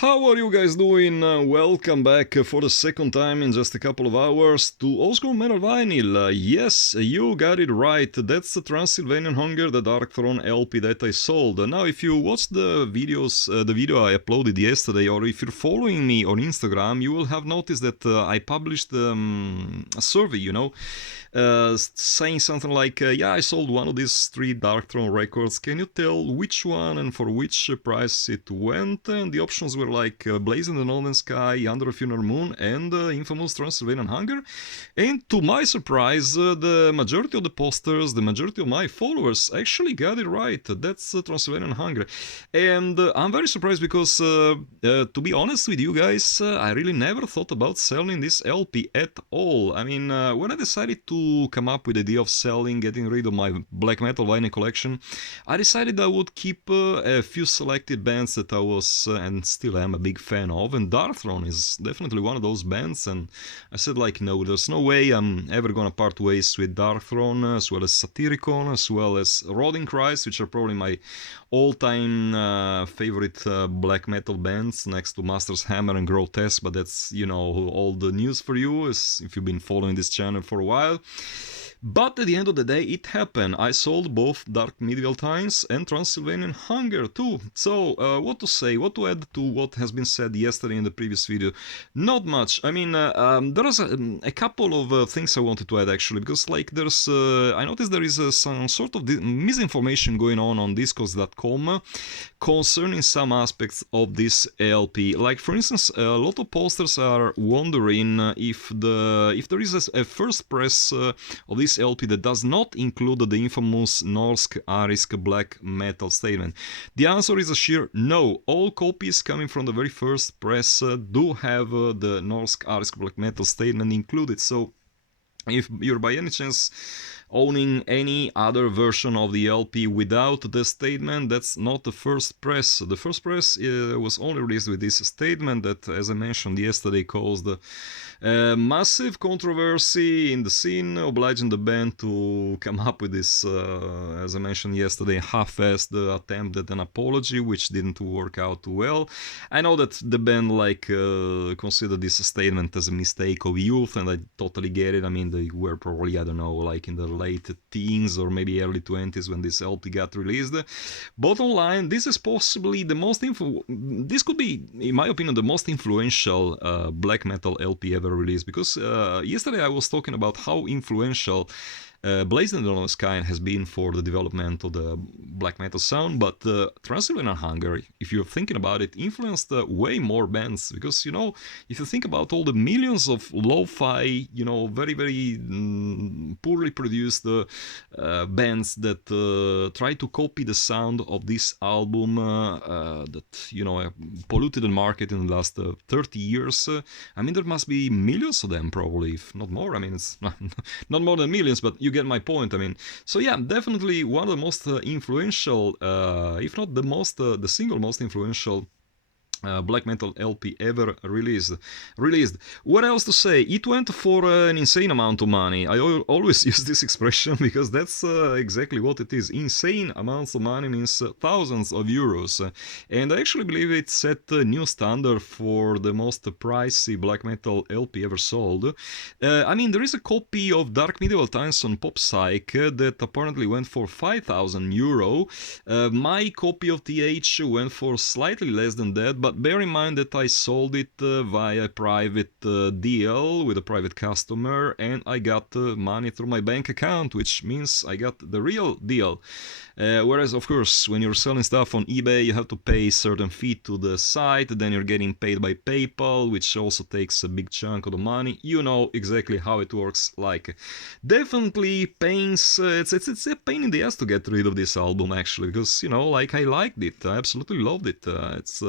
How are you guys doing? Welcome back for the second time in just a couple of hours to Old School Metal Vinyl. Yes, you got it right. That's the Transilvanian Hunger, the DARKTHRONE LP that I sold. Now, if you watched the video I uploaded yesterday, or if you're following me on Instagram, you will have noticed that I published a survey, saying something like, yeah, I sold one of these three DARKTHRONE records. Can you tell which one and for which price it went? And the options were like Blaze in the Northern Sky, Under a Funeral Moon, and infamous Transylvanian Hunger. And to my surprise, the majority of the posters, the majority of my followers actually got it right. That's Transylvanian Hunger. And I'm very surprised because, to be honest with you guys, I really never thought about selling this LP at all. I mean, when I decided to come up with the idea of selling, getting rid of my black metal vinyl collection, I decided I would keep a few selected bands that I was and still am a big fan of, and DARKTHRONE is definitely one of those bands. And I said, like, no, there's no way I'm ever gonna part ways with DARKTHRONE, as well as Satyricon, as well as Rotting Christ, which are probably my all-time favorite black metal bands next to Master's Hammer and Grotesque. But that's, all the news for you, as if you've been following this channel for a while. But at the end of the day, it happened. I sold both Dark Medieval Times and Transylvanian Hunger too. So, what to say, what to add to what has been said yesterday in the previous video? Not much. I mean, there is a couple of things I wanted to add actually, because like I noticed there is some sort of misinformation going on discogs.com concerning some aspects of this LP. Like, for instance, a lot of posters are wondering if there is a first press of this LP that does not include the infamous Norsk Arisk black metal statement. The answer is a sheer no. All copies coming from the very first press do have the Norsk Arisk black metal statement included. So if you're by any chance owning any other version of the LP without the statement, that's not the first press. The first press was only released with this statement that, as I mentioned yesterday, caused massive controversy in the scene, obliging the band to come up with this, as I mentioned yesterday, half-assed attempt at an apology, which didn't work out too well. I know that the band considered this statement as a mistake of youth, and I totally get it. I mean, they were probably, I don't know, like in the late teens or maybe early 20s when this LP got released. Bottom line, this is possibly this could be, in my opinion, the most influential black metal LP ever released, because yesterday I was talking about how influential Blaze in the Northern Sky has been for the development of the black metal sound, but Transylvanian Hunger, if you're thinking about it, influenced way more bands, because, if you think about all the millions of lo-fi, very, very poorly produced bands that try to copy the sound of this album that, polluted the market in the last 30 years, I mean, there must be millions of them, probably, if not more. I mean, it's not more than millions, but you get my point. I mean, so yeah, definitely one of the most influential, if not the single most influential black metal LP ever released. What else to say? It went for an insane amount of money. I always use this expression because that's exactly what it is. Insane amounts of money means thousands of euros. And I actually believe it set a new standard for the most pricey black metal LP ever sold. I mean, there is a copy of Dark Medieval Times on Pop Psych that apparently went for 5,000 euro. My copy of TH went for slightly less than that, but bear in mind that I sold it via private deal with a private customer, and I got money through my bank account, which means I got the real deal. Whereas, of course, when you're selling stuff on eBay, you have to pay a certain fee to the site, then you're getting paid by PayPal, which also takes a big chunk of the money. You know exactly how it works. Like, definitely pains. It's a pain in the ass to get rid of this album, actually, because, I liked it. I absolutely loved it. It's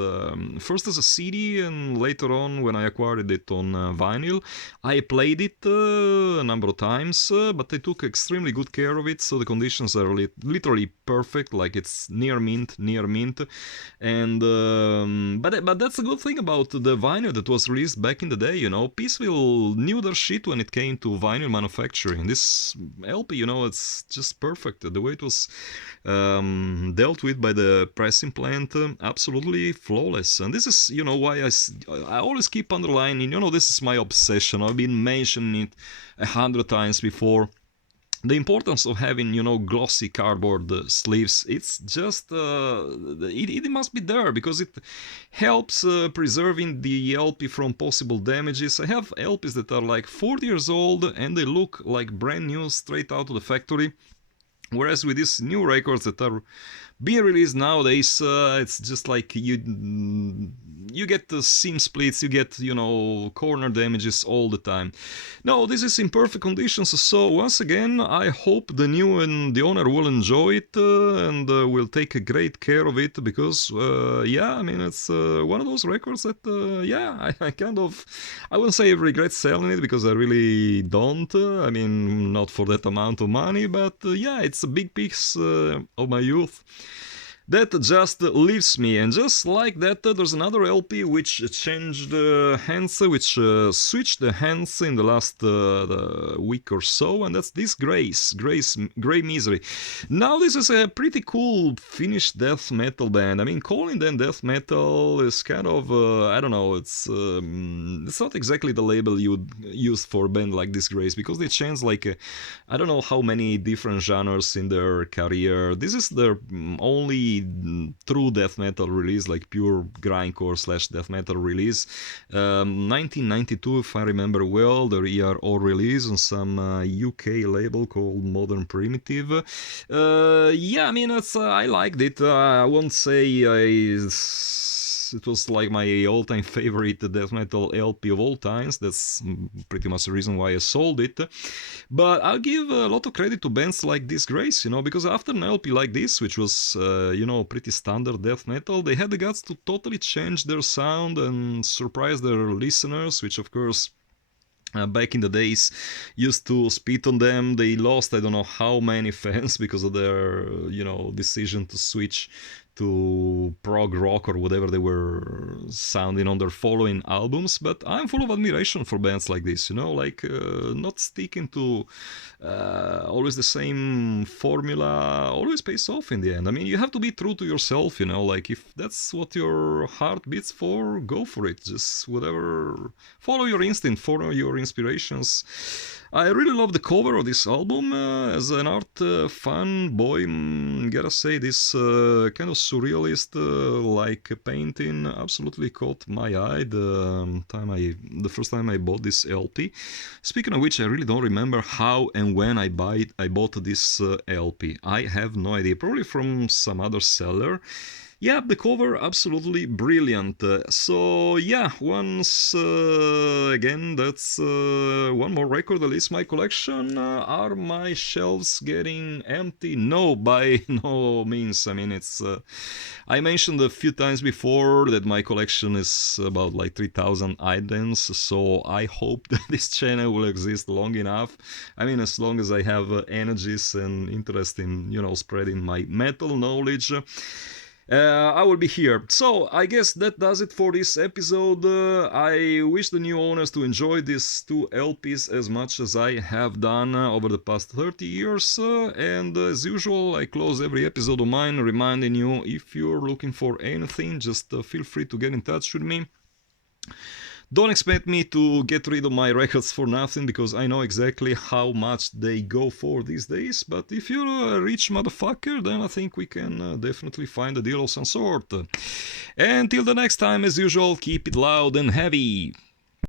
first as a CD, and later on when I acquired it on vinyl. I played it a number of times, but I took extremely good care of it, so the conditions are literally perfect, like it's near mint, and but that's a good thing about the vinyl that was released back in the day. Peaceville knew their shit when it came to vinyl manufacturing. This LP, it's just perfect. The way it was dealt with by the pressing plant, absolutely flawless. sleeves. And this is, why I always keep underlining, this is my obsession. I've been mentioning it 100 times before. The importance of having, glossy cardboard sleeves, it's just, it must be there, because it helps preserving the LP from possible damages. I have LPs that are like 40 years old and they look like brand new straight out of the factory. Whereas with these new records that are being released nowadays, it's just like you get the seam splits, you get, corner damages all the time. No, this is in perfect conditions, so once again, I hope the new and the owner will enjoy it and will take great care of it, because, it's one of those records that, I kind of, I wouldn't say I regret selling it, because I really don't, not for that amount of money, but it's a big piece of my youth that just leaves me. And just like that, there's another LP which changed hands, which switched the hands in the last week or so, and that's this Grey Misery. Now this is a pretty cool Finnish death metal band. Calling them death metal is kind of, I don't know, it's not exactly the label you would use for a band like Disgrace, because they changed like, I don't know how many different genres in their career. This is their only true death metal release, like pure grindcore / death metal release. 1992, if I remember well, their ERO release on some UK label called Modern Primitive. I liked it. I won't say it was like my all-time favorite death metal LP of all times. That's pretty much the reason why I sold it. But I'll give a lot of credit to bands like Disgrace, because after an LP like this, which was, pretty standard death metal, they had the guts to totally change their sound and surprise their listeners, which of course, back in the days, used to spit on them. They lost I don't know how many fans because of their, decision to switch to prog rock or whatever they were sounding on their following albums. But I'm full of admiration for bands like this, not sticking to always the same formula always pays off in the end. You have to be true to yourself, if that's what your heart beats for, go for it. Just whatever, follow your instinct, follow your inspirations. I really love the cover of this album. As an art fan boy, gotta say, this kind of surrealist like painting absolutely caught my eye the first time I bought this LP. Speaking of which, I really don't remember how and when I bought this LP. I have no idea, probably from some other seller. Yeah, the cover absolutely brilliant. Once again, that's one more record that leaves my collection. Are my shelves getting empty? No, by no means. It's. I mentioned a few times before that my collection is about like 3,000 items, so I hope that this channel will exist long enough. As long as I have energies and interest in, spreading my metal knowledge. I will be here. So I guess that does it for this episode. I wish the new owners to enjoy these two LPs as much as I have done over the past 30 years. And as usual, I close every episode of mine reminding you, if you're looking for anything, just feel free to get in touch with me. Don't expect me to get rid of my records for nothing, because I know exactly how much they go for these days. But if you're a rich motherfucker, then I think we can definitely find a deal of some sort. Until the next time, as usual, keep it loud and heavy.